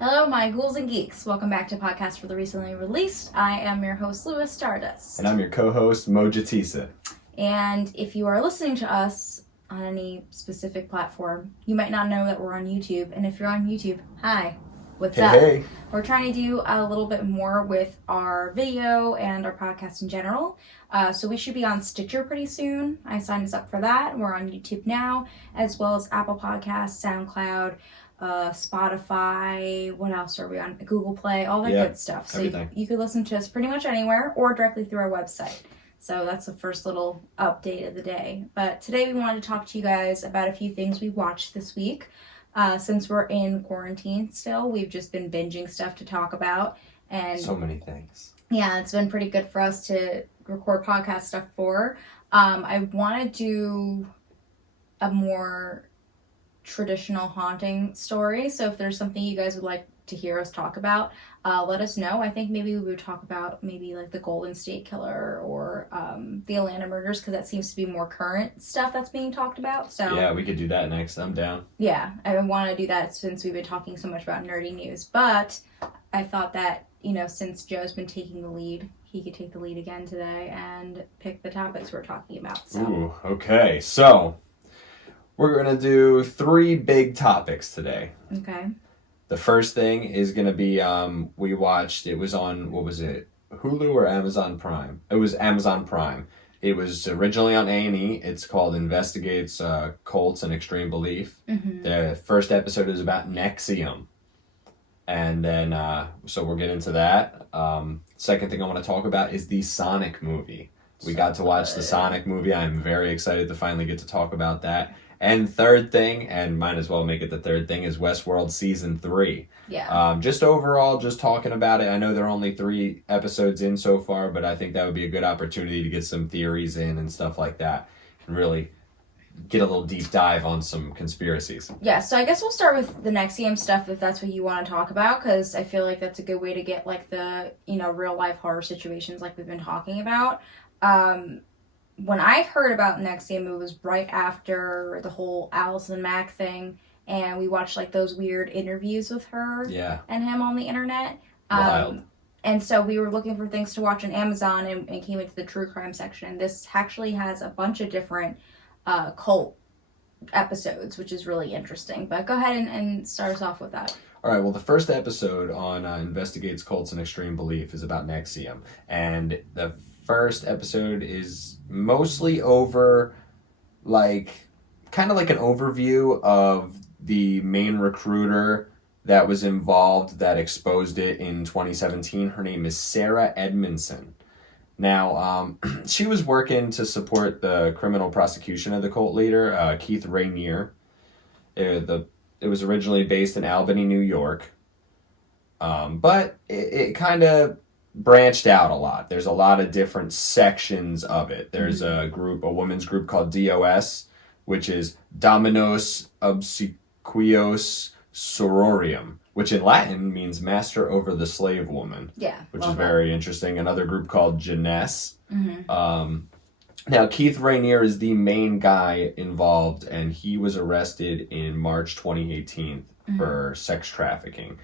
Hello, my ghouls and geeks. Welcome back to Podcast for the Recently Released. I am your host, Louis Stardust. And I'm your co-host, Mojatisa. And if you are listening to us on any specific platform, you might not know that we're on YouTube. And if you're on YouTube, hi, what's up? Hey. We're trying to do a little bit more with our video and our podcast in general. So we should be on Stitcher pretty soon. I signed us up for that. We're on YouTube now, as well as Apple Podcasts, SoundCloud, Spotify, what else are we on? Google Play, all that good stuff. So you could listen to us pretty much anywhere or directly through our website. So that's the first little update of the day. But today we wanted to talk to you guys about a few things we watched this week. Since we're in quarantine still, we've just been binging stuff to talk about. And so many things. Yeah, it's been pretty good for us to record podcast stuff for. I want to do a more traditional haunting story, so if there's something you guys would like to hear us talk about, let us know. I think maybe we would talk about maybe like the Golden State Killer or the Atlanta murders, because that seems to be more current stuff that's being talked about. So yeah, we could do that next. I'm down. Yeah, I want to do that since we've been talking so much about nerdy news, but I thought that, you know, since Joe's been taking the lead, he could take the lead again today and pick the topics we're talking about. So. Ooh, okay. So we're going to do 3 big topics today. Okay. The first thing is going to be, we watched, it was on, what was it, Hulu or Amazon Prime? It was Amazon Prime. It was originally on A&E. It's called Investigates Cults and Extreme Belief. Mm-hmm. The first episode is about NXIVM. And then, so we'll get into that. Second thing I want to talk about is the Sonic movie. We got to watch the Sonic movie. I'm very excited to finally get to talk about that. And third thing, and might as well make it the third thing, is Westworld Season 3. Yeah. Just overall, just talking about it. I know there are only 3 episodes in so far, but I think that would be a good opportunity to get some theories in and stuff like that. And really get a little deep dive on some conspiracies. Yeah, so I guess we'll start with the NXIVM stuff if that's what you want to talk about, because I feel like that's a good way to get like the, you know, real life horror situations like we've been talking about. When I heard about NXIVM, it was right after the whole Allison Mack thing, and we watched like those weird interviews with her and him on the internet. Wild. And so we were looking for things to watch on Amazon and came into the true crime section. This actually has a bunch of different cult episodes, which is really interesting. But go ahead and start us off with that. All right, well, the first episode on Investigates Cults and Extreme Belief is about NXIVM. And the first episode is mostly over, like, kind of like an overview of the main recruiter that was involved that exposed it in 2017. Her name is Sarah Edmondson. Now, she was working to support the criminal prosecution of the cult leader, Keith Rainier. It was originally based in Albany, New York. But it kind of branched out a lot. There's a lot of different sections of it. There's a women's group called DOS, which is Dominos Obsequios Sororium, which in Latin means master over the slave woman. Yeah. Which is very interesting. Another group called Jeunesse. Mm-hmm. Now, Keith Rainier is the main guy involved, and he was arrested in March 2018 for sex trafficking.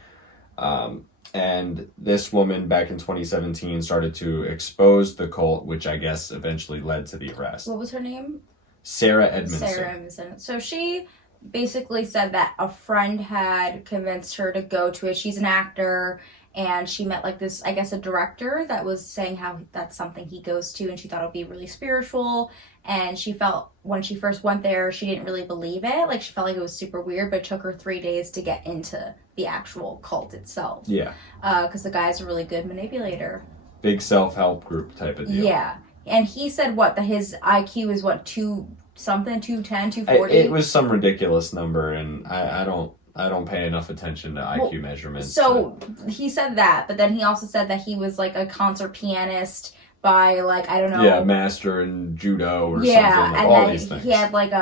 And this woman back in 2017 started to expose the cult, which I guess eventually led to the arrest. What was her name? Sarah Edmondson. Sarah Edmondson. So she basically said that a friend had convinced her to go to it. She's an actor, and she met like this, I guess, a director that was saying how that's something he goes to, and she thought it would be really spiritual. And she felt when she first went there, she didn't really believe it. Like, she felt like it was super weird, but it took her 3 days to get into the actual cult itself. Yeah. Because the guy's a really good manipulator. Big self-help group type of deal. Yeah. And he said that his IQ is 210, 240? It was some ridiculous number, and I don't pay enough attention to IQ measurements. So he said that, but then he also said that he was like a concert pianist by, like, I don't know. Yeah, master in judo or something. Like, and all then these things. He had like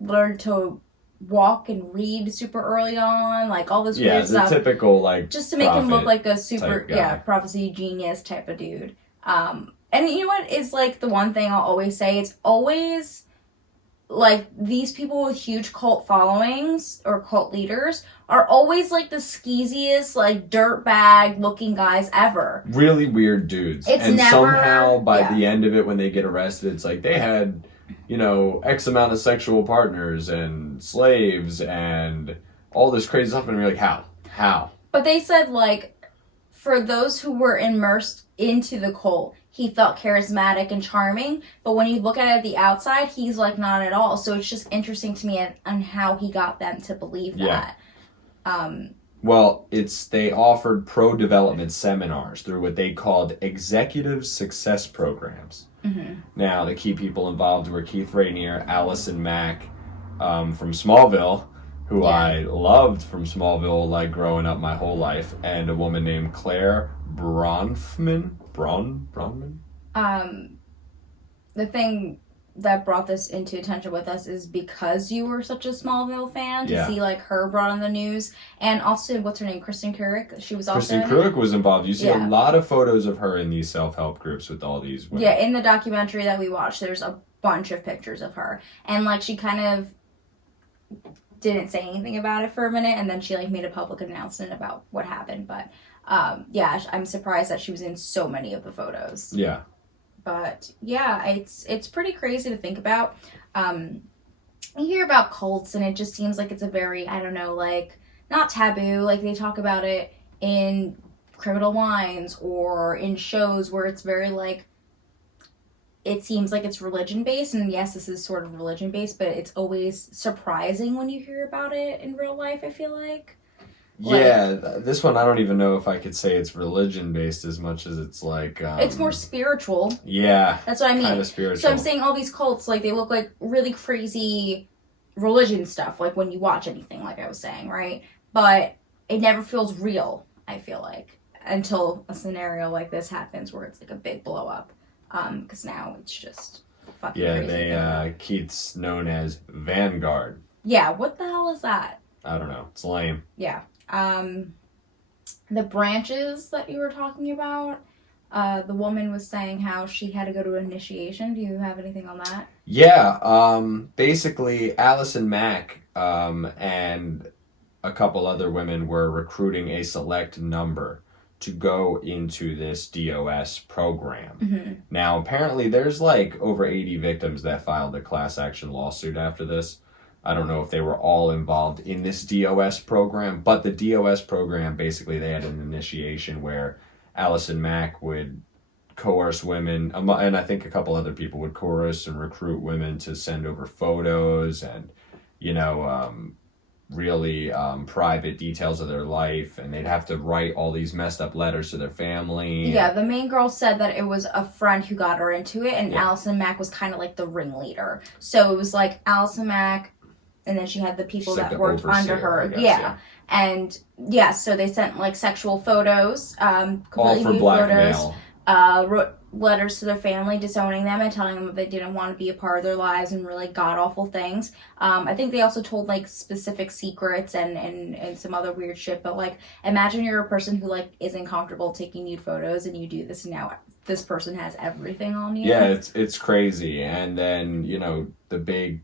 learned to walk and read super early on, like all this weird stuff. Yeah, the typical, like, just to make him look like a super, prophecy genius type of dude. And you know what is like the one thing I'll always say? It's always, like, these people with huge cult followings or cult leaders are always, like, the skeeziest, like, dirtbag looking guys ever. Really weird dudes. It's and never, somehow, by yeah. the end of it, when they get arrested, it's like they had, you know, X amount of sexual partners and slaves and all this crazy stuff. And you're like, how? How? But they said, like, for those who were immersed into the cult, he felt charismatic and charming, but when you look at it at the outside, he's, like, not at all. So it's just interesting to me on how he got them to believe that. Well, they offered pro-development seminars through what they called executive success programs. Mm-hmm. Now, the key people involved were Keith Rainier, Allison Mack from Smallville, who I loved from Smallville, like, growing up my whole life, and a woman named Claire Bronfman. Bronfman? The thing that brought this into attention with us is because you were such a Smallville fan to see, like, her brought on the news. And also, what's her name? Kristen Couric? She was also Kristen Couric was involved. You see a lot of photos of her in these self-help groups with all these women. Yeah, in the documentary that we watched, there's a bunch of pictures of her. And, like, she kind of didn't say anything about it for a minute, and then she, like, made a public announcement about what happened. But, yeah, I'm surprised that she was in so many of the photos. Yeah. But yeah, it's pretty crazy to think about. You hear about cults and it just seems like it's a very, I don't know, like, not taboo. Like, they talk about it in Criminal Minds or in shows where it's very, like, it seems like it's religion based. And yes, this is sort of religion based, but it's always surprising when you hear about it in real life, I feel like. Yeah, this one I don't even know if I could say it's religion based as much as it's like it's more spiritual. Yeah, that's what I mean. Kind of spiritual. So I'm saying all these cults, like, they look like really crazy religion stuff, like when you watch anything, like I was saying, right? But it never feels real, I feel like, until a scenario like this happens where it's like a big blow up. Because now it's just fucking crazy. Keith's known as Vanguard. Yeah, what the hell is that? I don't know. It's lame. Yeah. The branches that you were talking about, the woman was saying how she had to go to an initiation. Do you have anything on that? Yeah. Basically, Allison Mack and a couple other women were recruiting a select number to go into this DOS program. Mm-hmm. Now, apparently, there's like over 80 victims that filed a class action lawsuit after this. I don't know if they were all involved in this DOS program, but the DOS program, basically, they had an initiation where Allison Mack would coerce women, and I think a couple other people would coerce and recruit women to send over photos and, you know, really private details of their life, and they'd have to write all these messed up letters to their family. Yeah, the main girl said that it was a friend who got her into it, and Allison Mack was kind of like the ringleader. So it was like Allison Mack, and then she had the people that worked under her. Guess, And so they sent like sexual photos, all for blackmail. Wrote letters to their family disowning them and telling them that they didn't want to be a part of their lives and really god-awful things. I think they also told like specific secrets and some other weird shit, but like imagine you're a person who like isn't comfortable taking nude photos and you do this, and now this person has everything on you. Yeah, it's crazy. And then, you know, the big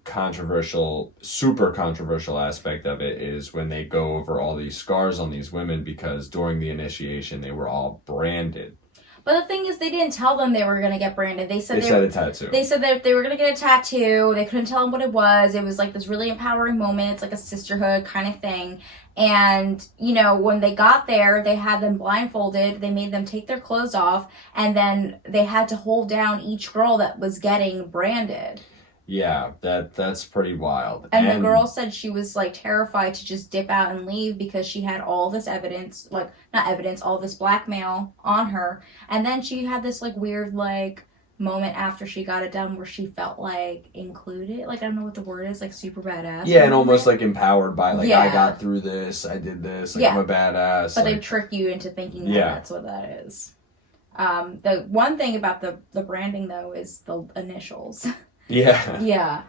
super controversial aspect of it is when they go over all these scars on these women, because during the initiation they were all branded. But the thing is, they didn't tell them they were going to get branded. They said a tattoo. They said that they were going to get a tattoo. They couldn't tell them what it was. It was like this really empowering moment. It's like a sisterhood kind of thing. And, you know, when they got there, they had them blindfolded. They made them take their clothes off. And then they had to hold down each girl that was getting branded. Yeah, that's pretty wild. And the girl said she was like terrified to just dip out and leave because she had all this evidence, like not evidence, all this blackmail on her. And then she had this like weird like moment after she got it done where she felt like included, like I don't know what the word is, like super badass. Yeah, and almost like empowered by like I got through this, I did this, like I'm a badass. But they trick you into thinking that that's what that is. The one thing about the branding though is the initials. Yeah. Yeah.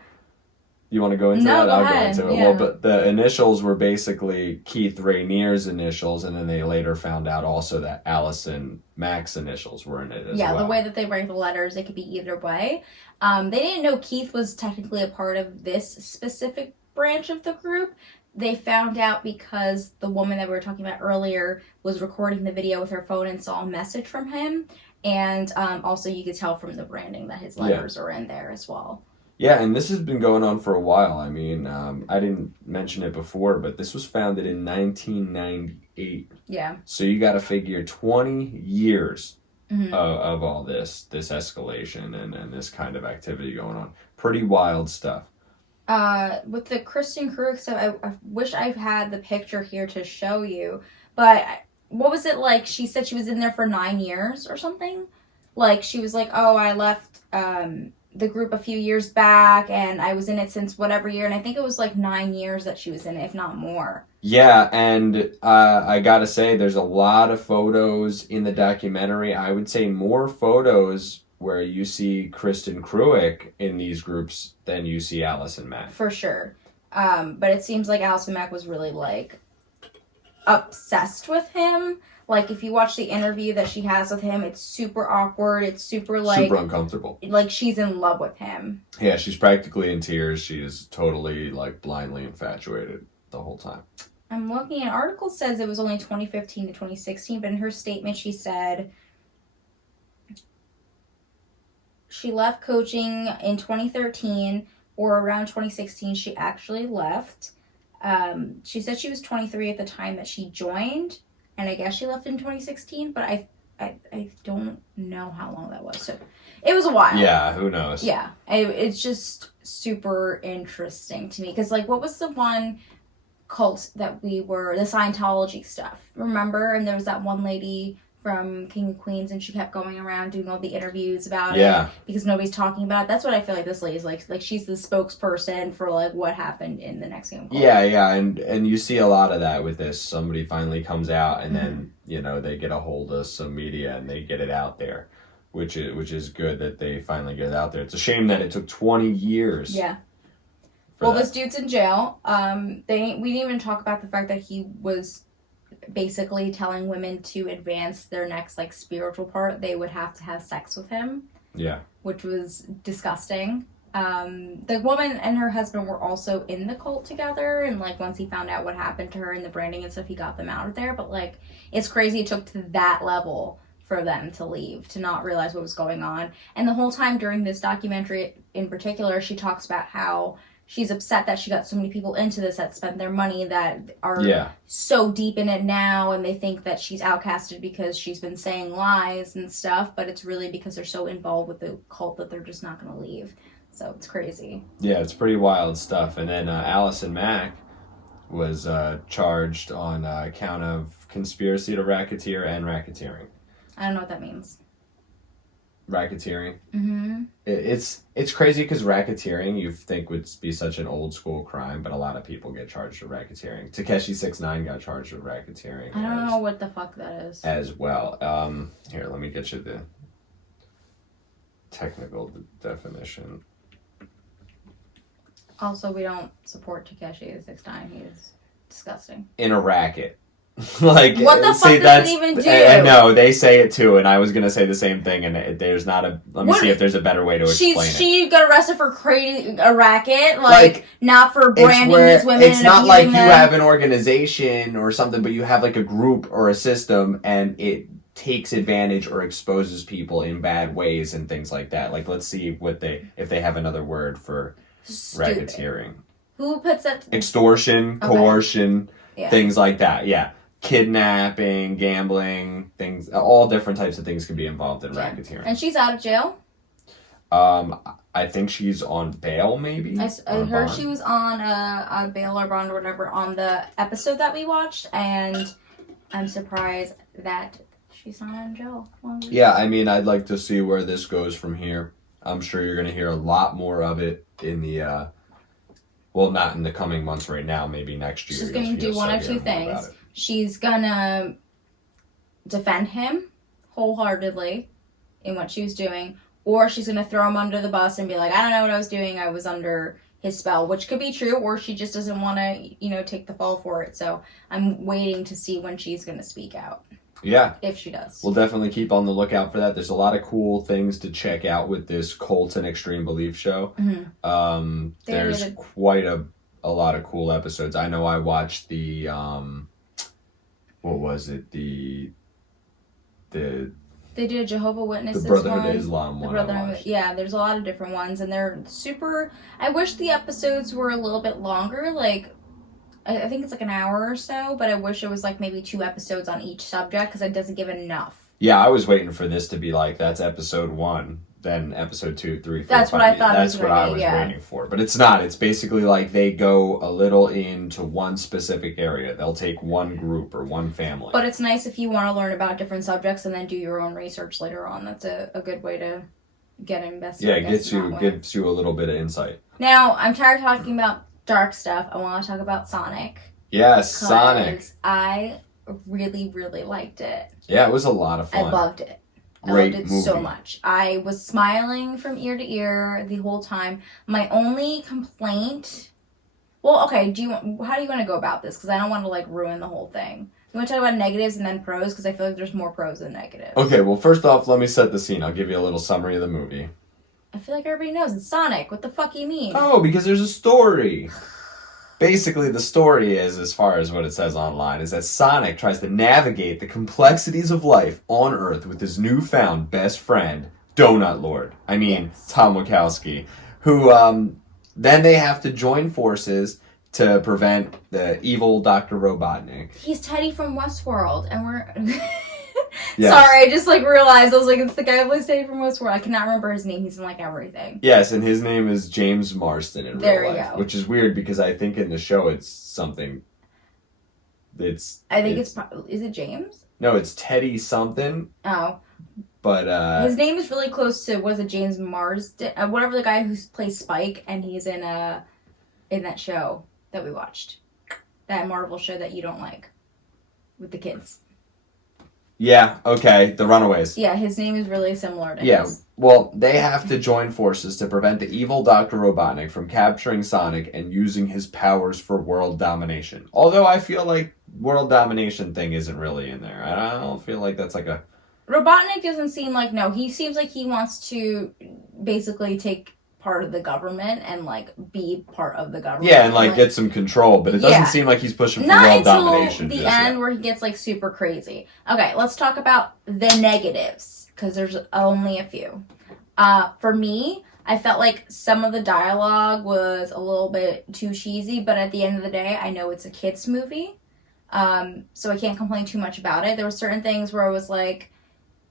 You want to go into No, that? go I'll ahead. go into it. Yeah. Well, but the initials were basically Keith Rainier's initials, and then they later found out also that Allison Mack's initials were in it as well. Yeah, the way that they write the letters, it could be either way. They didn't know Keith was technically a part of this specific branch of the group. They found out because the woman that we were talking about earlier was recording the video with her phone and saw a message from him. And also you could tell from the branding that his letters are in there as well. Yeah, and this has been going on for a while. I mean, I didn't mention it before, but this was founded in 1998. Yeah. So you got to figure 20 years Mm-hmm. of all this escalation and this kind of activity going on. Pretty wild stuff. With the Kristen Krug stuff, I wish I had the picture here to show you. But what was it like? She said she was in there for 9 years or something. Like, she was like, oh, I left the group a few years back, and I was in it since whatever year. And I think it was like 9 years that she was in it, if not more. Yeah, and I gotta say, there's a lot of photos in the documentary. I would say more photos where you see Kristen Krug in these groups than you see Allison Mack. For sure. But it seems like Allison Mack was really, like, obsessed with him. Like, if you watch the interview that she has with him, it's super awkward. It's super, like... Super uncomfortable. Like, she's in love with him. Yeah, she's practically in tears. She is totally, like, blindly infatuated the whole time. I'm looking at article says it was only 2015 to 2016, but in her statement she said she left coaching in 2013 or around 2016 she actually left. She said she was 23 at the time that she joined, and I guess she left in 2016, but I don't know how long that was. So it was a while. Yeah, who knows? Yeah, it's just super interesting to me because, like, what was the one cult that the Scientology stuff, remember? And there was that one lady from King of Queens, and she kept going around doing all the interviews about it because nobody's talking about it. That's what I feel like this lady's like she's the spokesperson for, like, what happened in the Nexium cult. Yeah, and you see a lot of that with this. Somebody finally comes out, and then, you know, they get a hold of some media and they get it out there, which is good that they finally get it out there. It's a shame that it took 20 years. Yeah. Well, this dude's in jail. We didn't even talk about the fact that he was basically telling women to advance their next, like, spiritual part. They would have to have sex with him. Yeah. Which was disgusting. The woman and her husband were also in the cult together, and, like, once he found out what happened to her and the branding and stuff, he got them out of there. But, like, it's crazy it took to that level for them to leave, to not realize what was going on. And the whole time during this documentary in particular, she talks about how she's upset that she got so many people into this that spent their money that are so deep in it now, and they think that she's outcasted because she's been saying lies and stuff, but it's really because they're so involved with the cult that they're just not going to leave. So it's crazy. Yeah, it's pretty wild stuff. And then Allison Mack was charged on account of conspiracy to racketeer and racketeering. I don't know what that means. Racketeering. Mm-hmm. It's crazy because racketeering you think would be such an old school crime, but a lot of people get charged with racketeering. Takeshi 6ix9ine got charged with racketeering. I don't know what the fuck that is. As well. Here, let me get you the technical definition. Also, we don't support Takeshi 6ix9ine. He's disgusting. In a racket. Like, what the fuck does it even do? I know, they say it too, and I was going to say the same thing, and there's not a... Let me see if there's a better way to explain it. She got arrested for creating a racket, like not for branding these women. It's not like you have an organization or something, but you have, like, a group or a system, and it takes advantage or exposes people in bad ways and things like that. Like, let's see if they have another word for racketeering. Who puts that... Extortion, coercion, yeah. Things like that, yeah. Kidnapping, gambling, things, all different types of things can be involved in racketeering. And she's out of jail? I think she's on bail, maybe? I heard she was on a bail or bond or whatever on the episode that we watched, and I'm surprised that she's not in jail. Yeah, I mean, I'd like to see where this goes from here. I'm sure you're going to hear a lot more of it in the, well, not in the coming months right now, maybe next year. She's going to do one of two things. She's gonna defend him wholeheartedly in what she was doing, or she's gonna throw him under the bus and be like, I don't know what I was doing, I was under his spell, which could be true, or she just doesn't want to, take the fall for it. So I'm waiting to see when she's going to speak out. Yeah. If she does. We'll definitely keep on the lookout for that. There's a lot of cool things to check out with this Cult and Extreme Belief show. Mm-hmm. There's quite a lot of cool episodes. I know I watched the, what was it? They did a Jehovah's Witnesses the Brotherhood one. of Islam one. Yeah, there's a lot of different ones, and they're super. I wish the episodes were a little bit longer. Like, I think it's like an hour or so, but I wish it was like maybe 2 episodes on each subject because it doesn't give enough. Yeah, I was waiting for this to be like that's episode 1, then episode 2, 3, 4. That's 5. what I thought. That's what I was waiting for, but it's not. It's basically like they go a little into one specific area. They'll take one group or one family. But it's nice if you want to learn about different subjects and then do your own research later on. That's a good way to get invested. Yeah, it gives you a little bit of insight. Now, I'm tired of talking about dark stuff. I want to talk about Sonic. Yes, Sonic. I really, really liked it. Yeah, it was a lot of fun. I loved it. Great I loved it movie. so much. I was smiling from ear to ear the whole time. My only complaint... Well, okay, how do you want to go about this? Because I don't want to, ruin the whole thing. You want to talk about negatives and then pros? Because I feel like there's more pros than negatives. Okay, well, first off, let me set the scene. I'll give you a little summary of the movie. I feel like everybody knows. It's Sonic. What the fuck you mean? Oh, because there's a story. Basically, the story is, as far as what it says online, is that Sonic tries to navigate the complexities of life on Earth with his newfound best friend, Donut Lord. Tom Wachowski. Who, then they have to join forces to prevent the evil Dr. Robotnik. He's Teddy from Westworld, and we're... Yes. Sorry, I just realized, I was like, it's the guy who plays Teddy from Westworld. I cannot remember his name. He's in everything. Yes, and his name is James Marsden in real life. Go. Which is weird because I think in the show it's something. Is it James? No, it's Teddy something. Oh. But his name is really close to, was it James Marsden? Whatever the guy who plays Spike, and he's in that show that we watched. That Marvel show that you don't like. With the kids. Yeah, okay, the Runaways. Yeah, his name is really similar to his. Well, they have to join forces to prevent the evil Dr. Robotnik from capturing Sonic and using his powers for world domination. Although I feel like world domination thing isn't really in there. I don't feel like that's a... Robotnik doesn't seem like... No, he seems like he wants to basically take part of the government and be part of the government. Yeah, and get some control, but it doesn't seem like he's pushing for world domination. Not until the end where he gets super crazy. Okay, let's talk about the negatives, because there's only a few. For me, I felt like some of the dialogue was a little bit too cheesy, but at the end of the day, I know it's a kids movie, so I can't complain too much about it. There were certain things where I was like,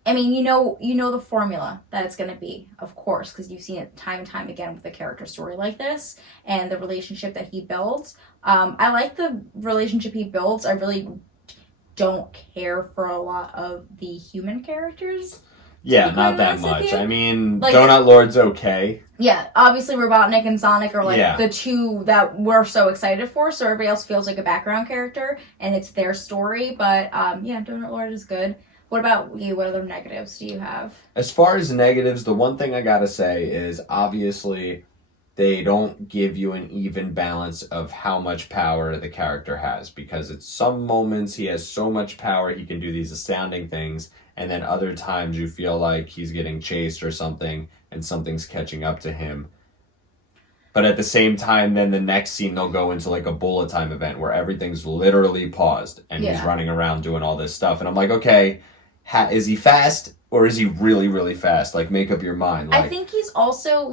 you know the formula that it's going to be, of course, because you've seen it time and time again with a character story like this, and the relationship that he builds. I like the relationship he builds. I really don't care for a lot of the human characters. Yeah, not that much. Donut Lord's okay. Yeah, obviously Robotnik and Sonic are the two that we're so excited for, so everybody else feels like a background character, and it's their story, but Donut Lord is good. What about you? What other negatives do you have? As far as negatives, the one thing I gotta say is obviously they don't give you an even balance of how much power the character has, because at some moments he has so much power he can do these astounding things, and then other times you feel like he's getting chased or something and something's catching up to him. But at the same time, then the next scene they'll go into a bullet time event where everything's literally paused and he's running around doing all this stuff, and I'm like, okay, is he fast or is he really, really fast? Make up your mind. I think he's also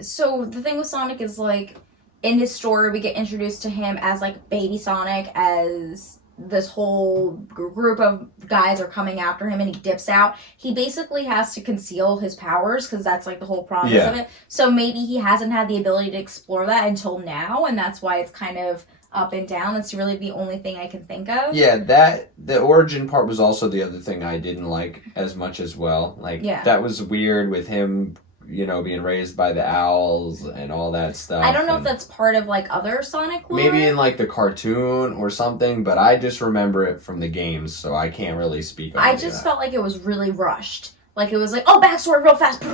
so the thing with Sonic is in his story we get introduced to him as baby Sonic, as this whole group of guys are coming after him and he dips out. He basically has to conceal his powers because that's the whole promise of it. So maybe he hasn't had the ability to explore that until now, and that's why it's kind of up and down. That's really the only thing I can think of. Yeah, the origin part was also the other thing I didn't like as much as well. That was weird with him, being raised by the owls and all that stuff. I don't know if that's part of other Sonic lore. Maybe in the cartoon or something, but I just remember it from the games, so I can't really speak on it. I just felt like it was really rushed. Like, it was like, oh, backstory real fast.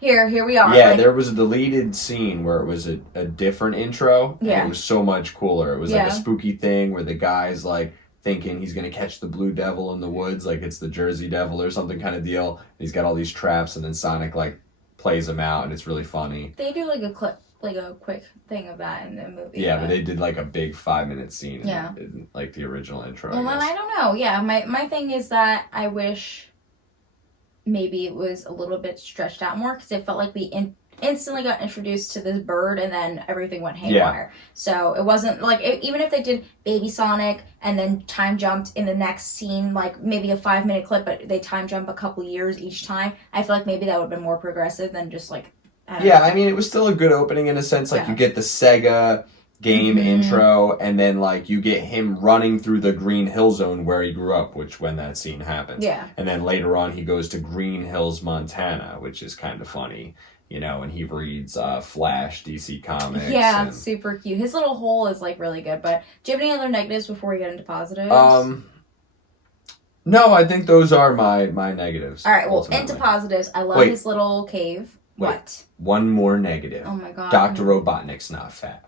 Here we are. Yeah, like, there was a deleted scene where it was a different intro. Yeah. And it was so much cooler. It was like Yeah. a spooky thing where the guy's like thinking he's going to catch the blue devil in the woods, like it's the Jersey Devil or something kind of deal. And he's got all these traps, and then Sonic like plays them out, and it's really funny. They do like a clip, like a quick thing of that in the movie. Yeah, but they did like a big 5-minute scene Yeah. in like the original intro. Well, then I don't know. Yeah, my thing is that I wish maybe it was a little bit stretched out more, because it felt like we instantly got introduced to this bird and then everything went haywire. Yeah. So it wasn't like, even if they did Baby Sonic and then time jumped in the next scene, like maybe a 5-minute clip, but they time jump a couple years each time, I feel like maybe that would have been more progressive than just like, I don't know. I mean, it was still a good opening in a sense. Like, you get the Sega game intro, and then like you get him running through the Green Hill Zone where he grew up, which when that scene happens. Yeah. And then later on he goes to Green Hills, Montana, which is kind of funny, you know, and he reads Flash, DC Comics. Yeah, it's super cute. His little hole is like really good. But do you have any other negatives before we get into positives? No, I think those are my negatives. All right, well, into positives. I love his little cave. What? One more negative. Oh my god. Dr. Robotnik's not fat.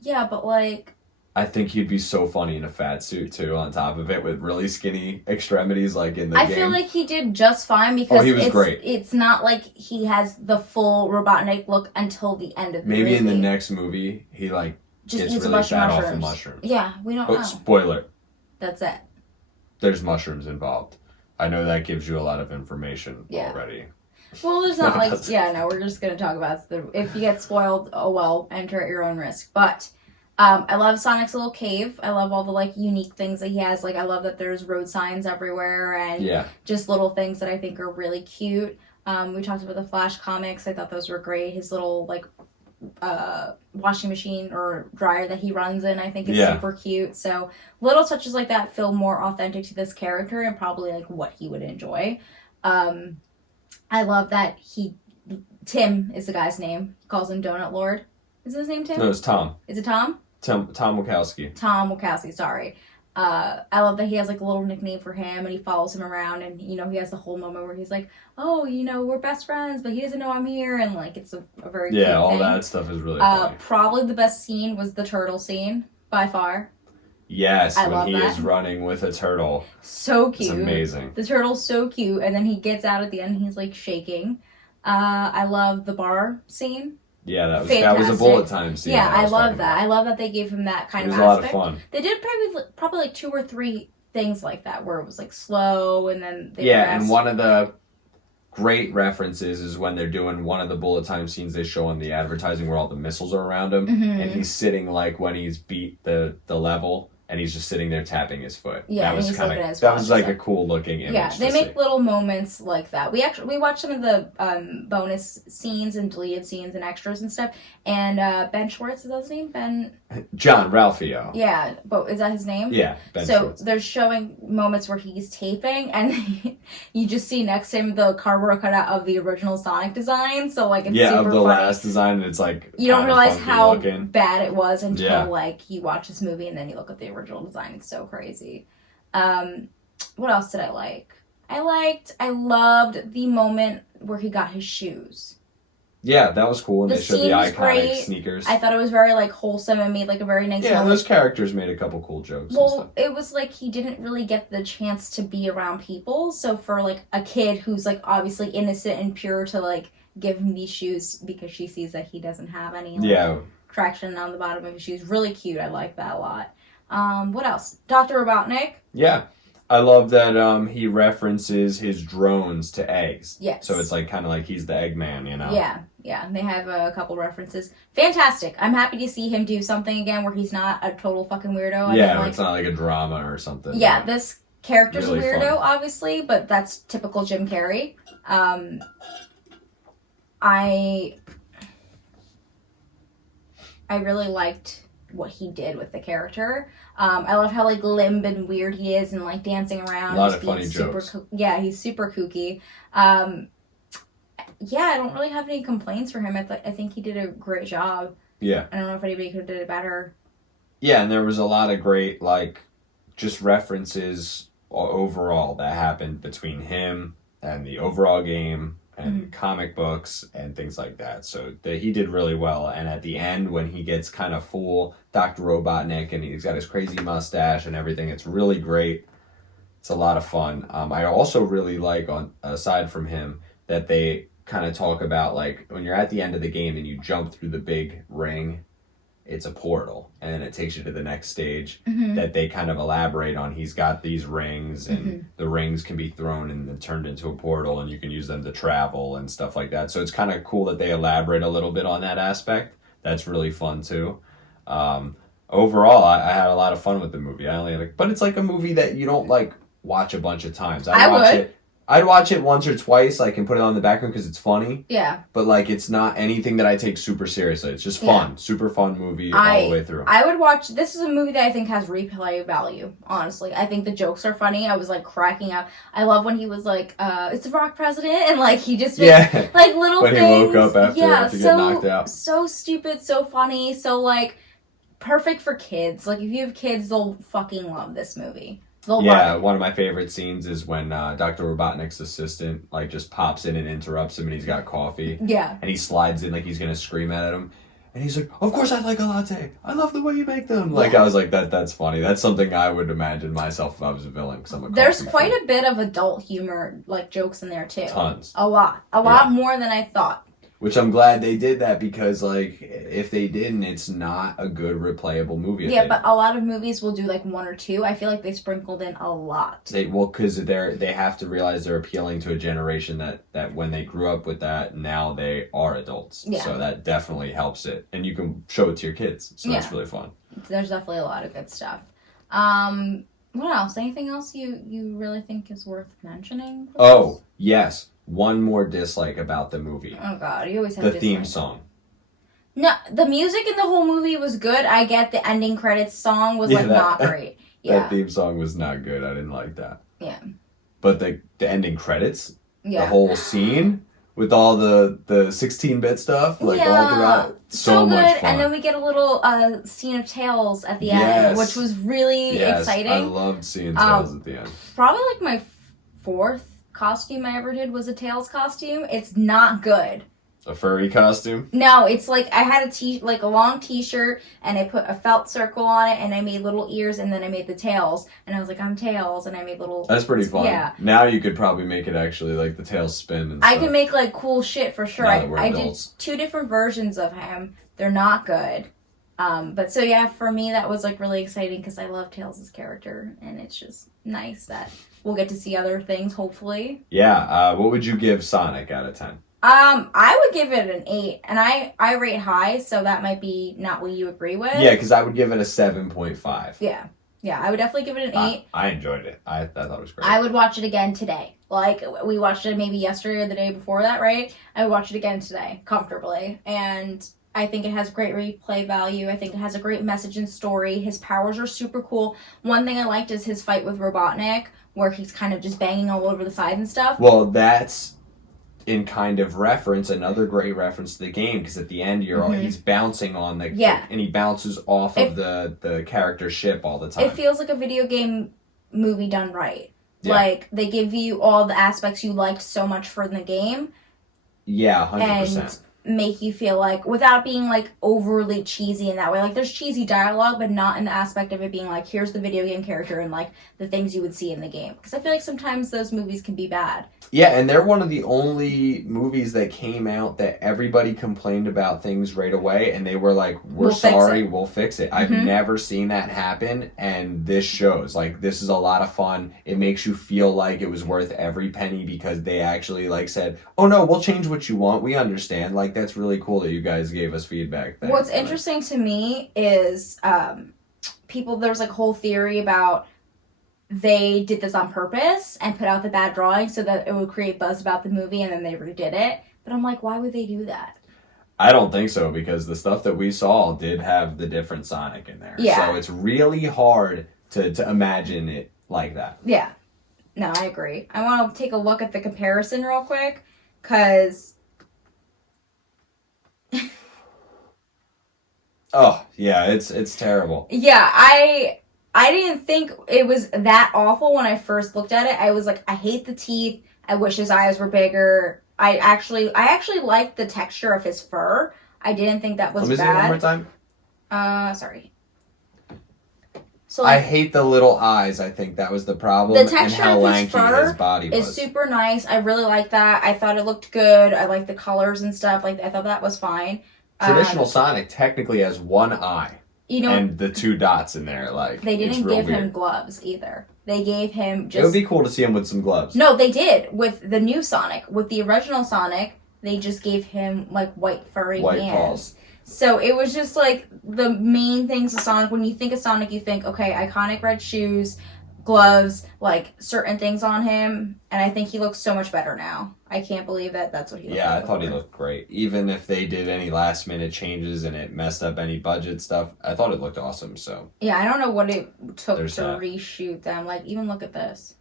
Yeah, but like, I think he'd be so funny in a fat suit too, on top of it, with really skinny extremities like in the game. I feel like he did just fine, because he was great. It's not like he has the full Robotnik look until the end of the movie. Maybe in the next movie he like just gets eats really a bunch fat of off the mushrooms. Yeah, we don't know. Spoiler. That's it. There's mushrooms involved. I know that gives you a lot of information already. Well, there's not like, we're just going to talk about it. If you get spoiled, oh well, enter at your own risk. But I love Sonic's little cave. I love all the like unique things that he has. Like, I love that there's road signs everywhere and just little things that I think are really cute. We talked about the Flash comics. I thought those were great. His little like washing machine or dryer that he runs in, I think is super cute. So little touches like that feel more authentic to this character and probably like what he would enjoy. I love that Tim is the guy's name. He calls him Donut Lord. Is his name Tim? No, it's Tom. Is it Tom? Tom Wachowski. Tom Wachowski, sorry. I love that he has like a little nickname for him, and he follows him around, and you know, he has the whole moment where he's like, oh, you know, we're best friends, but he doesn't know I'm here, and like it's a very cute all thing. that stuff is really funny. Probably the best scene was the turtle scene, by far. Yes, when he is running with a turtle. So cute. It's amazing. The turtle's so cute, and then he gets out at the end, and he's like shaking. I love the bar scene. Yeah, that was a bullet time scene. Yeah, I love that. I love that they gave him that kind of aspect. It was a lot of fun. They did probably like 2 or 3 things like that where it was like slow and then they and one of the great references is when they're doing one of the bullet time scenes they show in the advertising where all the missiles are around him, and he's sitting like when he's beat the level. And he's just sitting there tapping his foot. Yeah, that was like a cool looking image. Yeah, they make little moments like that. We watched some of the bonus scenes and deleted scenes and extras and stuff. And Ben Schwartz, is that his name? John Ralphio. Yeah, but is that his name? Yeah, Ben Schwartz. So they're showing moments where he's taping, and you just see next to him the cardboard cutout of the original Sonic design. So like it's super of the funny. Last design, and it's like you don't realize how looking. Bad it was until like you watch this movie and then you look at the original design. It's so crazy. What else did I like? I loved the moment where he got his shoes. Yeah, that was cool. And they showed the iconic great. Sneakers. I thought it was very like wholesome and made like a very nice moment. Those characters made a couple cool jokes. Well, it was like he didn't really get the chance to be around people. So for like a kid who's like obviously innocent and pure to like give him these shoes because she sees that he doesn't have any traction on the bottom of his shoes. Really cute. I like that a lot. What else? Dr. Robotnik. Yeah. I love that he references his drones to eggs. Yes. So it's like kind of like he's the Eggman, you know? Yeah. They have a couple references. Fantastic. I'm happy to see him do something again where he's not a total fucking weirdo. It's not like a drama or something. Yeah, this character's really a weirdo, obviously, but that's typical Jim Carrey. I really liked what he did with the character. I love how like limp and weird he is and like dancing around. A lot of funny jokes. He's super kooky. I don't really have any complaints for him. I think he did a great job. Yeah. I don't know if anybody could have did it better. Yeah, and there was a lot of great like just references overall that happened between him and the overall game and comic books and things like that. So he did really well. And at the end, when he gets kind of full Dr. Robotnik and he's got his crazy mustache and everything, it's really great. It's a lot of fun. I also really like, on aside from him, that they kind of talk about, like, when you're at the end of the game and you jump through the big ring, it's a portal, and then it takes you to the next stage. That they kind of elaborate on. He's got these rings, and the rings can be thrown and then turned into a portal, and you can use them to travel and stuff like that. So it's kind of cool that they elaborate a little bit on that aspect. That's really fun too. Overall, I had a lot of fun with the movie. But it's like a movie that you don't like watch a bunch of times. I'd watch it once or twice, like, and put it on the background because it's funny. Yeah. But, like, it's not anything that I take super seriously. It's just fun. Super fun movie all the way through. I would watch... This is a movie that I think has replay value, honestly. I think the jokes are funny. I was, like, cracking up. I love when he was like, it's the Rock President, and, like, he just made, like, little things. When he woke up after to get knocked out. So stupid, so funny, so, like, perfect for kids. Like, if you have kids, they'll fucking love this movie. One of my favorite scenes is when Dr. Robotnik's assistant, like, just pops in and interrupts him, and he's got coffee. Yeah. And he slides in like he's gonna scream at him. And he's like, of course I'd like a latte. I love the way you make them. Like, I was like, that's funny. That's something I would imagine myself if I was a villain. Cause I'm a There's quite a bit of adult humor, like, jokes in there, too. Tons. A lot. A lot more than I thought. Which I'm glad they did that, because, like, if they didn't, it's not a good replayable movie. Yeah, but a lot of movies will do, like, one or two. I feel like they sprinkled in a lot. Because they have to realize they're appealing to a generation that when they grew up with that, now they are adults. Yeah. So that definitely helps it. And you can show it to your kids. So that's really fun. There's definitely a lot of good stuff. What else? Anything else you really think is worth mentioning? Oh, yes. One more dislike about the movie. Oh, God. You always have the theme song. No, the music in the whole movie was good. I get the ending credits song was, not great. Yeah. That theme song was not good. I didn't like that. Yeah. But the ending credits, the whole scene with all the 16-bit stuff, like, all throughout, so much fun. And then we get a little scene of Tails at the end, which was really exciting. I loved seeing Tails at the end. Probably, like, my fourth costume I ever did was a Tails costume. It's not good. A furry costume? No, it's like I had a long t-shirt, and I put a felt circle on it, and I made little ears, and then I made the tails, and I was like, I'm Tails, and I made little... That's pretty fun. Yeah. Now you could probably make it actually, like, the tails spin and stuff. I can make, like, cool shit for sure. I did 2 different versions of him. They're not good. But so yeah, for me that was, like, really exciting because I love Tails' character, and it's just nice that we'll get to see other things, hopefully. Yeah, what would you give Sonic out of 10? I would give it an 8, and I rate high, so that might be not what you agree with. Yeah, because I would give it a 7.5. Yeah, I would definitely give it an 8. I enjoyed it. I thought it was great. I would watch it again today. Like, we watched it maybe yesterday or the day before that, right? I would watch it again today, comfortably, and I think it has great replay value. I think it has a great message and story. His powers are super cool. One thing I liked is his fight with Robotnik, where he's kind of just banging all over the sides and stuff. Well, that's in kind of reference, another great reference to the game, because at the end he's bouncing on and he bounces off of the character's ship all the time. It feels like a video game movie done right. Yeah. Like, they give you all the aspects you liked so much for the game. Yeah, 100%. And make you feel like, without being, like, overly cheesy in that way. Like, there's cheesy dialogue, but not in the aspect of it being like, here's the video game character and, like, the things you would see in the game. Because I feel like sometimes those movies can be bad. Yeah, and they're one of the only movies that came out that everybody complained about things right away, and they were like, we'll fix it. I've never seen that happen, and this shows. Like, this is a lot of fun. It makes you feel like it was worth every penny, because they actually, like, said, oh no, we'll change what you want. We understand. Like, that's really cool that you guys gave us feedback. What's interesting to me is there's, like, whole theory about they did this on purpose and put out the bad drawing so that it would create buzz about the movie, and then they redid it. But I'm like, why would they do that? I don't think so, because the stuff that we saw did have the different Sonic in there. Yeah. So it's really hard to imagine it like that. Yeah. No, I agree. I want to take a look at the comparison real quick, because... Oh, yeah, it's terrible. Yeah, I I didn't think it was that awful when I first looked at it. I was like, I hate the teeth. I wish his eyes were bigger. I actually liked the texture of his fur. I didn't think that was Let me bad. say it one more time. Sorry. So like, I hate the little eyes. I think that was the problem. The texture and how of his lanky fur his body was. is super nice. I really like that. I thought it looked good. I like the colors and stuff. Like I thought that was fine. Traditional Sonic technically has one eye. You know, and the 2 dots in there. Like they didn't give weird. him gloves either. They gave him just. It would be cool to see him with some gloves. No, they did with the new Sonic. With the original Sonic, they just gave him like white furry hands. Paws. So it was just like the main things of Sonic. When you think of Sonic, you think, okay, iconic red shoes, gloves, like certain things on him. And I think he looks so much better now. I can't believe that that's what he looked like. Yeah, I thought he looked great. Even if they did any last minute changes and it messed up any budget stuff, I thought it looked awesome. So yeah, I don't know what it took There's to that. reshoot them. Like, even look at this.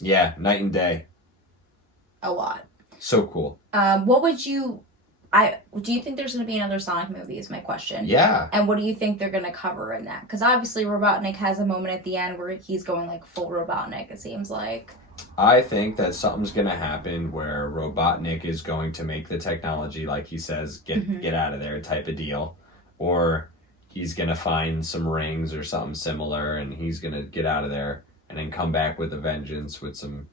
yeah, night and day. A lot. So cool. What would you... do you think there's going to be another Sonic movie is my question. Yeah. And what do you think they're going to cover in that? Because obviously Robotnik has a moment at the end where he's going like full Robotnik, it seems like. I think that something's going to happen where Robotnik is going to make the technology, like he says, get out of there type of deal. Or he's going to find some rings or something similar and he's going to get out of there and then come back with a vengeance with some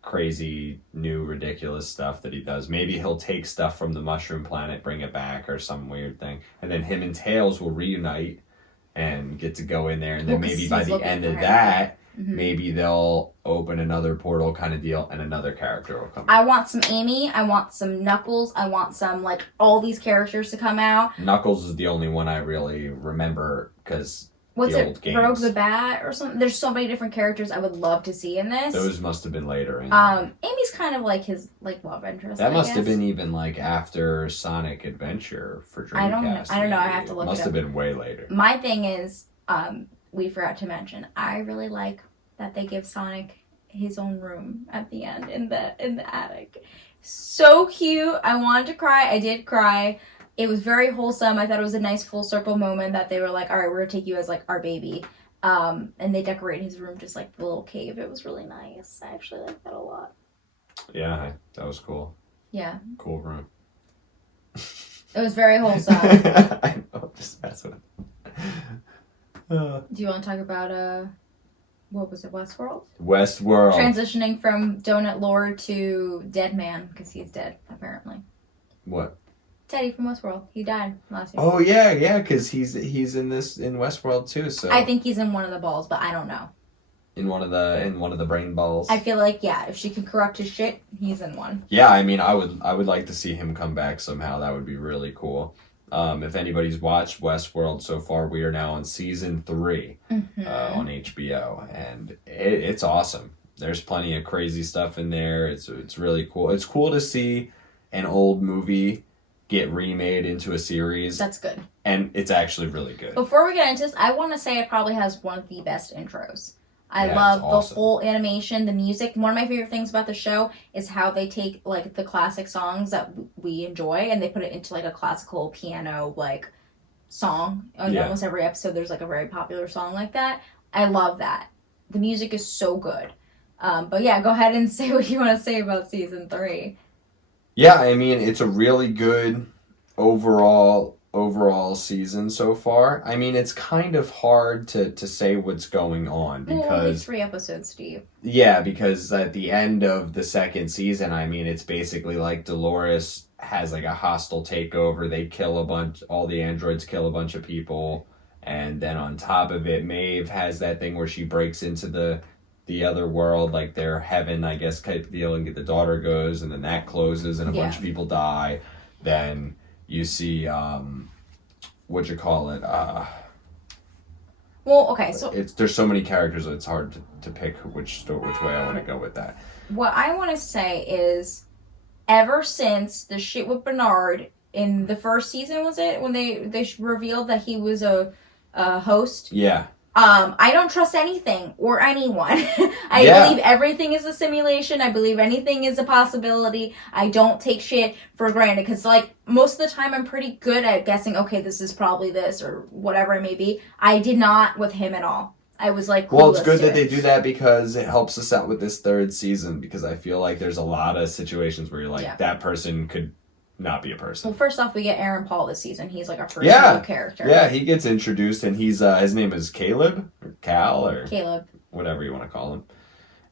crazy, new, ridiculous stuff that he does. Maybe he'll take stuff from the Mushroom Planet, bring it back or some weird thing. And then him and Tails will reunite and get to go in there. And then maybe by the end of that... maybe they'll open another portal kind of deal and another character will come I want some Amy. I want some Knuckles. I want some, like, all these characters to come out. Knuckles is the only one I really remember because What's the it? old games. Rogue the Bat or something? There's so many different characters I would love to see in this. Those must have been later. Amy's kind of like his, like, love interest, That must I have guess. been even, like, after Sonic Adventure for Dreamcast. I don't know. I have to look it up. Must have been way later. My thing is, we forgot to mention, I really like that they give Sonic his own room at the end in the attic. So cute. I wanted to cry. I did cry. It was very wholesome. I thought it was a nice full circle moment that they were like, all right, we're gonna take you as like our baby. And they decorate his room just like the little cave. It was really nice. I actually liked that a lot. Yeah, that was cool. Yeah. Cool room. It was very wholesome. I know, just mess with it. Do you want to talk about what was it, Westworld? Westworld. Transitioning from Donut Lord to Dead Man, because he's dead, apparently. What? Teddy from Westworld. He died last year. Oh yeah, because he's in Westworld too. So I think he's in one of the balls, but I don't know. in one of the brain balls. I feel like, yeah, if she can corrupt his shit, he's in one. Yeah, I mean, I would like to see him come back somehow. That would be really cool. If anybody's watched Westworld so far, we are now on season 3 on HBO, and it's awesome. There's plenty of crazy stuff in there. It's really cool. It's cool to see an old movie get remade into a series. That's good. And it's actually really good. Before we get into this, I want to say it probably has one of the best intros. I Yeah, love it's awesome. the whole animation, the music. One of my favorite things about the show is how they take like the classic songs that we enjoy and they put it into like a classical piano like song. On almost every episode there's like a very popular song like that. I love that. The music is so good. But yeah, go ahead and say what you want to say about season 3. Yeah, I mean, it's a really good overall season so far. I mean, it's kind of hard to say what's going on Only because 3 episodes, Steve. yeah, because at the end of the second season, I mean, it's basically like Dolores has like a hostile takeover. They kill all the androids kill a bunch of people, and then on top of it, Maeve has that thing where she breaks into the other world, like their heaven, I guess, type deal, and the daughter goes, and then that closes, and a bunch of people die. Then you see, what you call it? Well, okay, so There's so many characters that it's hard to pick which way I want to go with that. what I want to say is, ever since the shit with Bernard in the first season, was it when they revealed that he was a host? Yeah. I don't trust anything or anyone. I believe everything is a simulation. I believe anything is a possibility. I don't take shit for granted because, like, most of the time I'm pretty good at guessing, okay, this is probably this or whatever it may be. I did not with him at all. I was like, well, it's good that they do that because it helps us out with this third season, because I feel like there's a lot of situations where you're like, that person could not be a person. Well, first off, we get Aaron Paul this season. He's like our first new character. Yeah, he gets introduced, and he's his name is Caleb or Cal or Caleb, whatever you want to call him.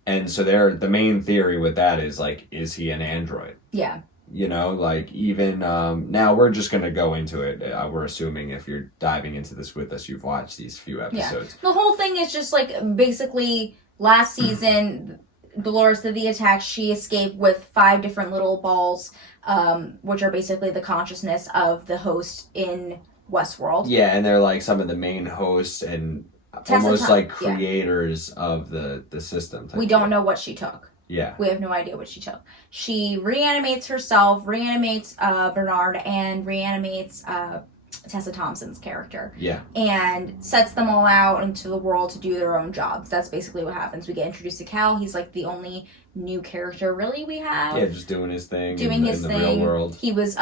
And so the main theory with that is like, is he an android? Yeah. You know, like even now we're just going to go into it. We're assuming if you're diving into this with us, you've watched these few episodes. Yeah. The whole thing is just like basically last season, Dolores did the attack. She escaped with 5 different little balls, which are basically the consciousness of the host in Westworld. Yeah, and they're like some of the main hosts and almost like creators of the system. We don't know what she took. Yeah. We have no idea what she took. She reanimates herself, reanimates Bernard, and reanimates Tessa Thompson's character. Yeah. And sets them all out into the world to do their own jobs. That's basically what happens. We get introduced to Cal. He's like the only new character really we have. Yeah, just doing his thing in the real world. He was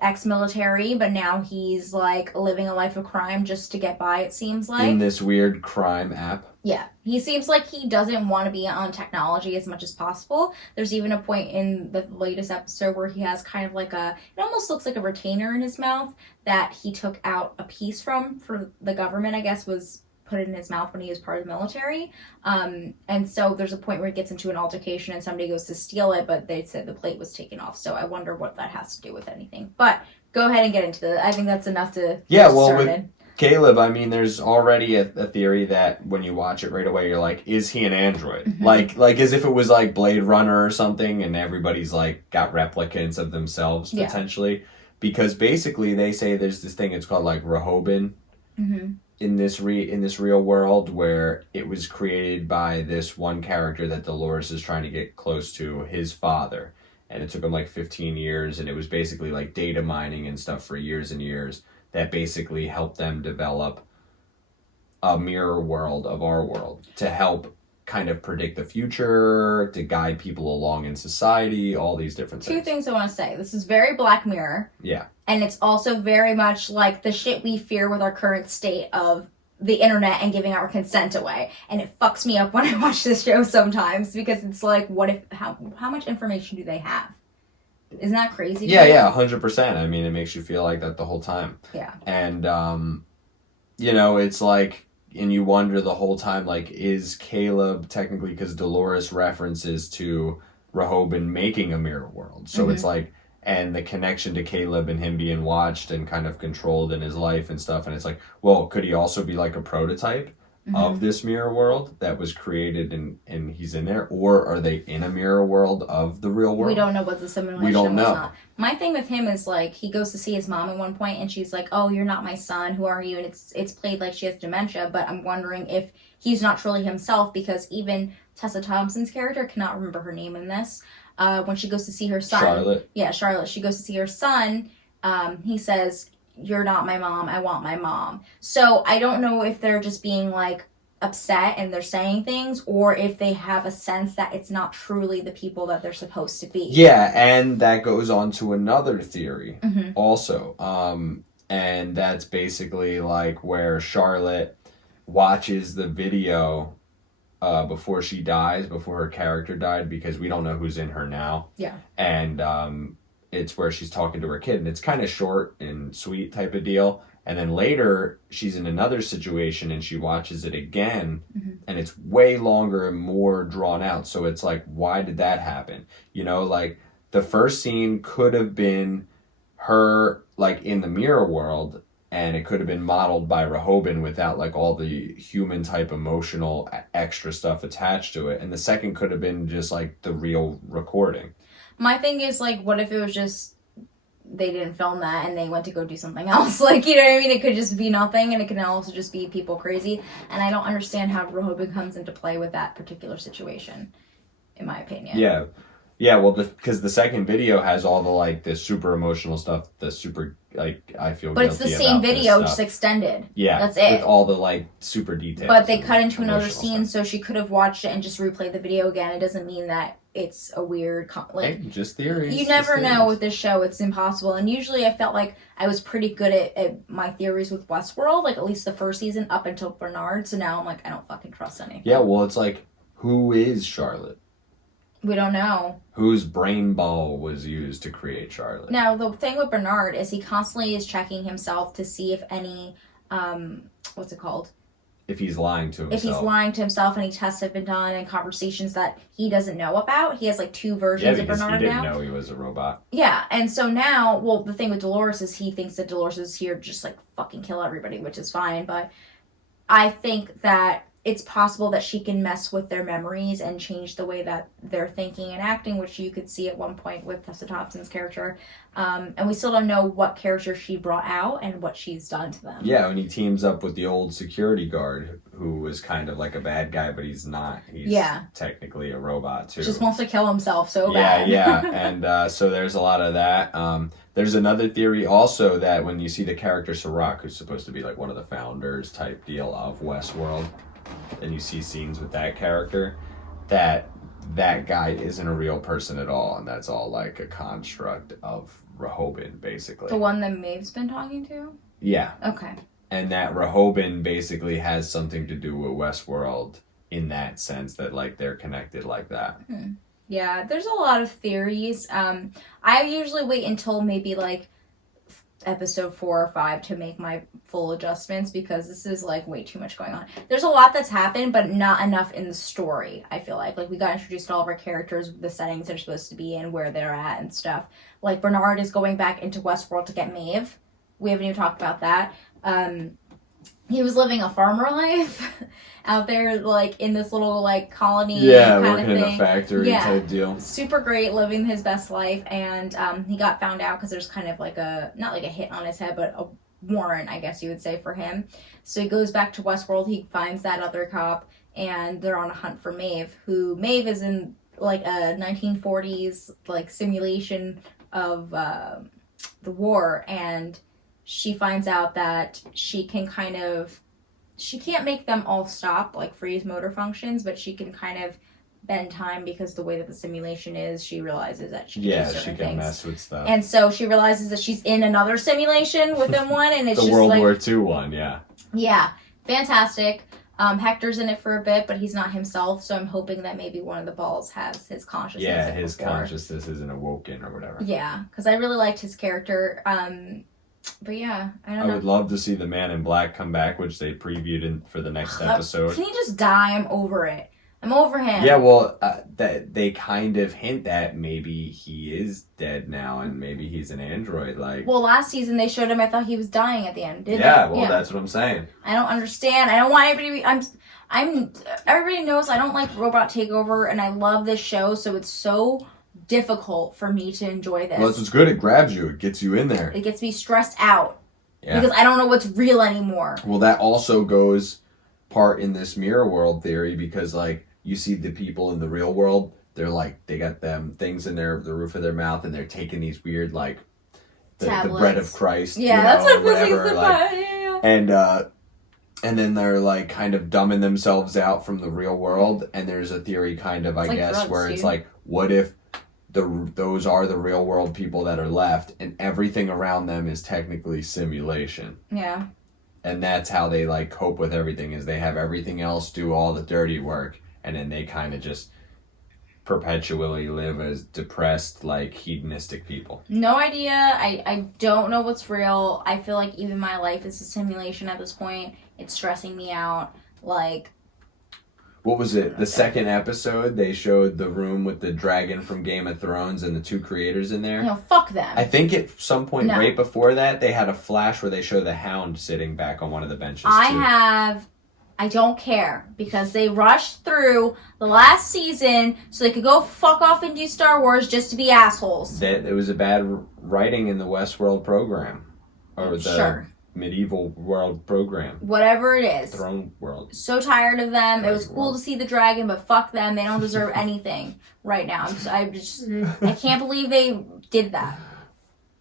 ex-military, but now he's like living a life of crime just to get by, it seems like. In this weird crime app. Yeah. He seems like he doesn't want to be on technology as much as possible. There's even a point in the latest episode where he has kind of like it almost looks like a retainer in his mouth that he took out a piece from for the government, I guess, was put it in his mouth when he was part of the military. And so there's a point where he gets into an altercation and somebody goes to steal it, but they said the plate was taken off. So I wonder what that has to do with anything. But go ahead and get into it. I think that's enough to get started. Caleb, I mean, there's already a theory that when you watch it right away, you're like, is he an android? Mm-hmm. Like as if it was like Blade Runner or something, and everybody's like got replicants of themselves potentially. Because basically they say there's this thing, it's called like Rehoboam in this real world, where it was created by this one character that Dolores is trying to get close to, his father. And it took him like 15 years, and it was basically like data mining and stuff for years and years. That basically helped them develop a mirror world of our world to help kind of predict the future, to guide people along in society, all these different things. 2 things I want to say. This is very Black Mirror. Yeah. And it's also very much like the shit we fear with our current state of the internet and giving our consent away. And it fucks me up when I watch this show sometimes, because it's like, what if, how much information do they have? Isn't that crazy? Yeah, 100%. I mean, it makes you feel like that the whole time. Yeah. And, you know, it's like, and you wonder the whole time, like, is Caleb technically, because Dolores references to Rehoboam making a mirror world. So it's like, and the connection to Caleb and him being watched and kind of controlled in his life and stuff. And it's like, well, could he also be like a prototype of this mirror world that was created and he's in there? Or are they in a mirror world of the real world? We don't know what the simulation was. We don't know. Not. My thing with him is like, he goes to see his mom at one point and she's like, oh, you're not my son, who are you? And it's played like she has dementia, but I'm wondering if he's not truly himself, because even Tessa Thompson's character, cannot remember her name in this, when she goes to see her son. Charlotte. Yeah, Charlotte. She goes to see her son. He says, you're not my mom, I want my mom. So I don't know if they're just being like upset and they're saying things, or if they have a sense that it's not truly the people that they're supposed to be. Yeah, and that goes on to another theory also. And that's basically like where Charlotte watches the video before she dies, before her character died, because we don't know who's in her now. Yeah. And it's where she's talking to her kid, and it's kind of short and sweet type of deal. And then later, she's in another situation, and she watches it again, and it's way longer and more drawn out. So it's like, why did that happen? You know, like, the first scene could have been her, like, in the mirror world, and it could have been modeled by Rehoboam without, like, all the human-type emotional extra stuff attached to it. And the second could have been just, like, the real recording. My thing is, like, what if it was just they didn't film that and they went to go do something else? Like, you know what I mean? It could just be nothing, and it can also just be people crazy. And I don't understand how Rehoboam comes into play with that particular situation, in my opinion. Yeah. Yeah, well, because the second video has all the like the super emotional stuff, the super like I feel. But it's the same video, just extended. Yeah, that's it. With all the like super details. But they cut into another scene, so she could have watched it and just replayed the video again. It doesn't mean that it's a weird hey, just theories. You never know with this show; it's impossible. And usually, I felt like I was pretty good at my theories with Westworld, like at least the first season up until Bernard. So now I'm like, I don't fucking trust anything. Yeah, well, it's like, who is Charlotte? We don't know. Whose brain ball was used to create Charlotte? Now, the thing with Bernard is he constantly is checking himself to see if any, what's it called? If he's lying to himself. If he's lying to himself, any tests have been done and conversations that he doesn't know about. He has like 2 versions of Bernard now. He didn't know he was a robot. Yeah, and so now, well, the thing with Dolores is he thinks that Dolores is here to just like fucking kill everybody, which is fine, but I think that it's possible that she can mess with their memories and change the way that they're thinking and acting, which you could see at one point with Tessa Thompson's character. And we still don't know what character she brought out and what she's done to them. Yeah, when he teams up with the old security guard, who was kind of like a bad guy, but he's not. He's technically a robot, too. Just wants to kill himself so bad. Yeah. And so there's a lot of that. There's another theory also that when you see the character Sirach, who's supposed to be like one of the founders type deal of Westworld, and you see scenes with that character, that guy isn't a real person at all, and that's all like a construct of Rehoboam, basically. The one that Maeve's been talking to? Yeah. Okay. And that Rehoboam basically has something to do with Westworld in that sense, that like they're connected like that. Yeah, there's a lot of theories. I usually wait until maybe like episode 4 or 5 to make my full adjustments, because this is like way too much going on. There's a lot that's happened, but not enough in the story. I feel like we got introduced to all of our characters, the settings they're supposed to be in, where they're at and stuff. Like Bernard is going back into Westworld to get Maeve. We haven't even talked about that. He was living a farmer life out there, like in this little like colony. Yeah, working in a factory type deal. Super great, living his best life, and he got found out because there's kind of like not like a hit on his head, but a warrant, I guess you would say, for him. So he goes back to Westworld. He finds that other cop, and they're on a hunt for Maeve. Maeve is in like a 1940s like simulation of the war, and she finds out that she can she can't make them all stop, like freeze motor functions, but she can kind of bend time, because the way that the simulation is, she realizes that she can do certain things. Mess with stuff. And so she realizes that she's in another simulation within one, and it's the just World War II one, yeah. Yeah, fantastic. Hector's in it for a bit, but he's not himself, so I'm hoping that maybe one of the balls has his consciousness. Yeah, his consciousness isn't awoken or whatever. Yeah, because I really liked his character. But yeah, I don't know. I would love to see the Man in Black come back, which they previewed for the next episode. Can he just die? I'm over it. I'm over him. Yeah, well, they kind of hint that maybe he is dead now, and maybe he's an android. Well, last season they showed him. I thought he was dying at the end. That's what I'm saying. I don't understand. I don't want anybody to be. Everybody knows I don't like Robot Takeover, and I love this show, so it's so difficult for me to enjoy this. Well, that's what's good. It grabs you. It gets you in there. It gets me stressed out. Yeah. Because I don't know what's real anymore. Well, that also goes part in this mirror world theory, because like you see the people in the real world, they're like, they got them things in the roof of their mouth, and they're taking these weird like the bread of Christ. Yeah, that's what physics about. And then they're like kind of dumbing themselves out from the real world, and there's a theory kind of, I guess, drugs, where it's like, what if those are the real world people that are left, and everything around them is technically simulation. Yeah. And that's how they like cope with everything, is they have everything else do all the dirty work, and then they kind of just perpetually live as depressed, like hedonistic people. No idea. I don't know what's real. I feel like even my life is a simulation at this point. It's stressing me out. Like, what was it? The second episode, they showed the room with the dragon from Game of Thrones and the 2 creators in there. No, fuck them. I think at some point right before that, they had a flash where they show the Hound sitting back on one of the benches. I don't care, because they rushed through the last season so they could go fuck off and do Star Wars just to be assholes. It was a bad writing in the Westworld program. Or medieval world program. Whatever it is. Throne world. So tired of them. Dragon it was cool world. to see the dragon, but fuck them. They don't deserve anything right now. I can't believe they did that.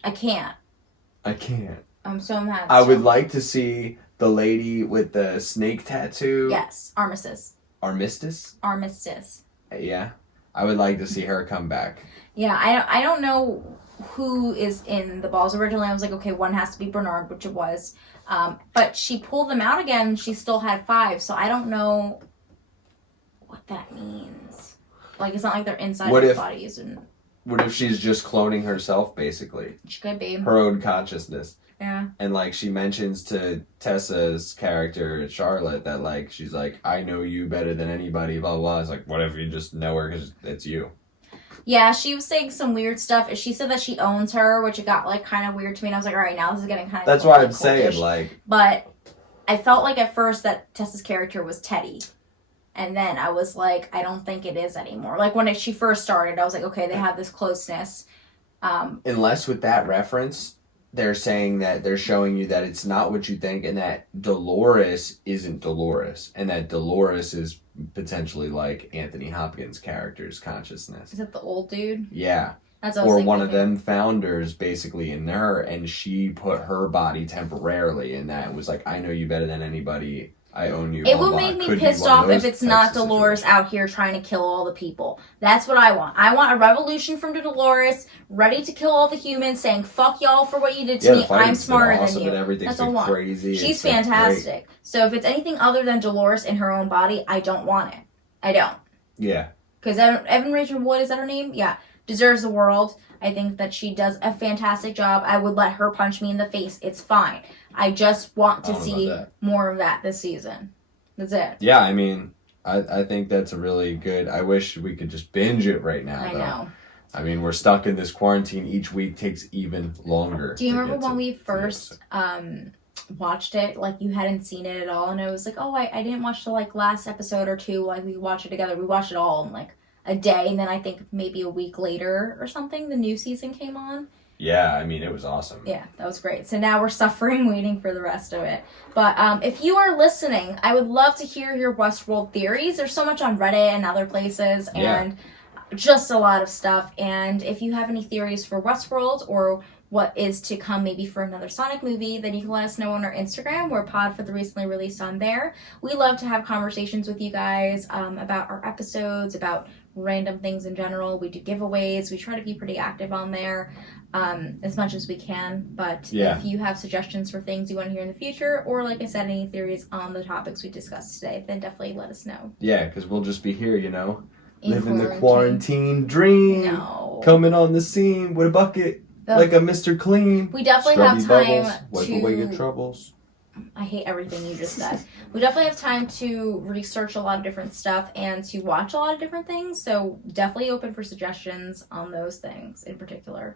I can't. I'm so mad. I would like to see the lady with the snake tattoo. Yes, Armistice. Armistice? Yeah. I would like to see her come back. Yeah, I don't know who is in the balls. Originally, I was like, okay, one has to be Bernard, which it was. But she pulled them out again. She still had 5, so I don't know what that means. Like, it's not like they're inside their bodies. What if she's just cloning herself, basically? She could be. Her own consciousness. Yeah. And, like, she mentions to Tessa's character, Charlotte, that, like, she's like, I know you better than anybody, blah, blah, blah. It's like, what if you just know her because it's you? Yeah, she was saying some weird stuff. She said that she owns her, which it got, like, kind of weird to me. And I was like, all right, now this is getting kind of... That's why I'm saying, like... But I felt like at first that Tessa's character was Teddy. And then I was like, I don't think it is anymore. Like, when she first started, I was like, okay, they have this closeness. Unless with that reference... They're saying that they're showing you that it's not what you think and that Dolores isn't Dolores and that Dolores is potentially like Anthony Hopkins' character's consciousness. Is it the old dude? Yeah. That's what I was or one of them founders basically in her and she put her body temporarily and that was like, I know you better than anybody. I own you. It would make me pissed off if it's not Dolores out here trying to kill all the people. That's what I want. I want a revolution from Dolores, ready to kill all the humans, saying, fuck y'all for what you did to me. I'm smarter than you. That's all I want. Crazy. She's fantastic. So if it's anything other than Dolores in her own body, I don't want it. I don't. Yeah. Because Evan Rachel Wood, is that her name? Yeah. Deserves the world. I think that she does a fantastic job. I would let her punch me in the face. It's fine. I just want to see more of that this season. That's it. Yeah, I mean, I think that's a really good... I wish we could just binge it right now, I know. I mean, we're stuck in this quarantine. Each week takes even longer. Do you remember when we first watched it? Like, you hadn't seen it at all, and it was like, oh, I didn't watch the, like, last episode or two. Like, we watched it together. We watched it all in, like, a day, and then I think maybe a week later or something, the new season came on. Yeah, I mean, it was awesome. Yeah, that was great. So now we're suffering waiting for the rest of it. But if you are listening, I would love to hear your Westworld theories. There's so much on Reddit and other places, and just a lot of stuff. And if you have any theories for Westworld or what is to come maybe for another Sonic movie, then you can let us know on our Instagram. We're Pod for the recently released on there. We love to have conversations with you guys about our episodes, about random things in general. We do giveaways. We try to be pretty active on there as much as we can. But if you have suggestions for things you want to hear in the future, or like I said, any theories on the topics we discussed today, then definitely let us know. Yeah, because we'll just be here, you know, living the quarantine dream. No. Coming on the scene with a bucket like a Mr. Clean. We definitely have time wipe away your troubles. I hate everything you just said. We definitely have time to research a lot of different stuff and to watch a lot of different things. So definitely open for suggestions on those things in particular.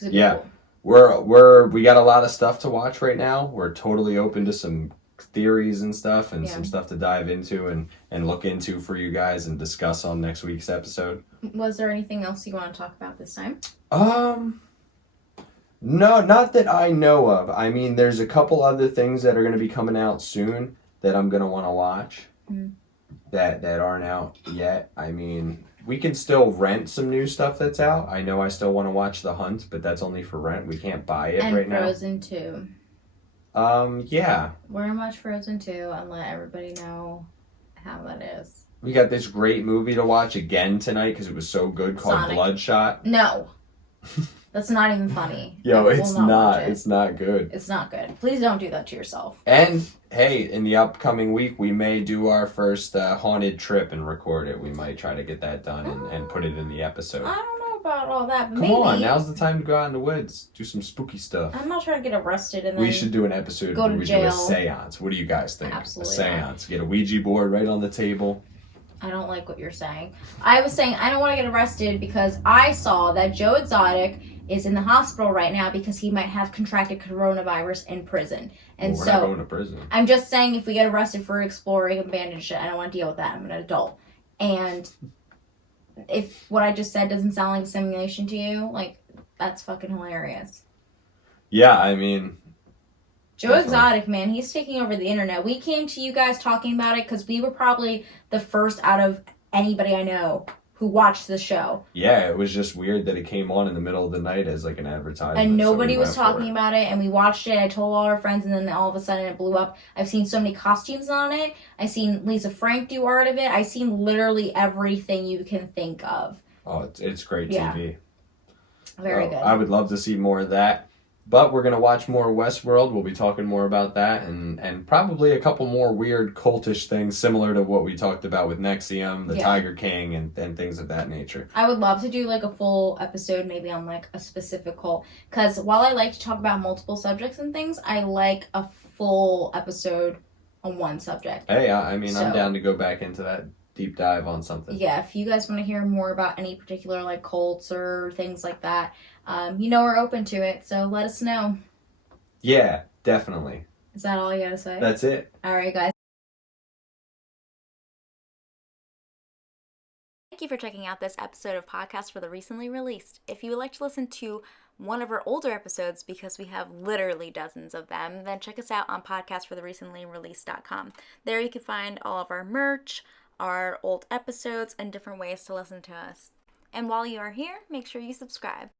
Yeah, cool. we got a lot of stuff to watch right now. We're totally open to some theories and stuff and some stuff to dive into and look into for you guys and discuss on next week's episode. Was there anything else you want to talk about this time? No, not that I know of. I mean, there's a couple other things that are going to be coming out soon that I'm going to want to watch that aren't out yet. I mean, we can still rent some new stuff that's out. I know I still want to watch The Hunt, but that's only for rent. We can't buy it right now. And Frozen 2. Yeah. We're going to watch Frozen 2 and let everybody know how that is. We got this great movie to watch again tonight because it was so good called Sonic. Bloodshot. No. That's not even funny. Yo, it's not. It's not good. It's not good. Please don't do that to yourself. And, hey, in the upcoming week, we may do our first haunted trip and record it. We might try to get that done and put it in the episode. I don't know about all that, but Come on, now's the time to go out in the woods. Do some spooky stuff. I'm not trying to get arrested and then we should do an episode where we do a seance. What do you guys think? Absolutely. A seance. Get a Ouija board right on the table. I don't like what you're saying. I was saying I don't want to get arrested because I saw that Joe Exotic is in the hospital right now because he might have contracted coronavirus in prison. And we're not going to prison. I'm just saying if we get arrested for exploring abandoned shit, I don't want to deal with that. I'm an adult. And if what I just said doesn't sound like a simulation to you, like, that's fucking hilarious. Yeah, I mean, Joe Definitely. Exotic, man, he's taking over the internet. We came to you guys talking about it because we were probably the first out of anybody I know who watched the show. Yeah, it was just weird that it came on in the middle of the night as like an advertisement. And nobody so we was talking about it, and we watched it. I told all our friends, and then all of a sudden it blew up. I've seen so many costumes on it. I've seen Lisa Frank do art of it. I've seen literally everything you can think of. Oh, it's great TV. Yeah. Very good. I would love to see more of that. But we're going to watch more Westworld. We'll be talking more about that and probably a couple more weird cultish things similar to what we talked about with Nexium, the Tiger King, and things of that nature. I would love to do like a full episode maybe on like a specific cult. Because while I like to talk about multiple subjects and things, I like a full episode on one subject. Hey, I'm down to go back into that deep dive on something. Yeah, if you guys want to hear more about any particular like cults or things like that, we're open to it, so let us know. Yeah, definitely. Is that all you gotta say? That's it. All right, guys. Thank you for checking out this episode of Podcast for the Recently Released. If you would like to listen to one of our older episodes, because we have literally dozens of them, then check us out on podcastfortherecentlyreleased.com. There you can find all of our merch, our old episodes, and different ways to listen to us. And while you are here, make sure you subscribe.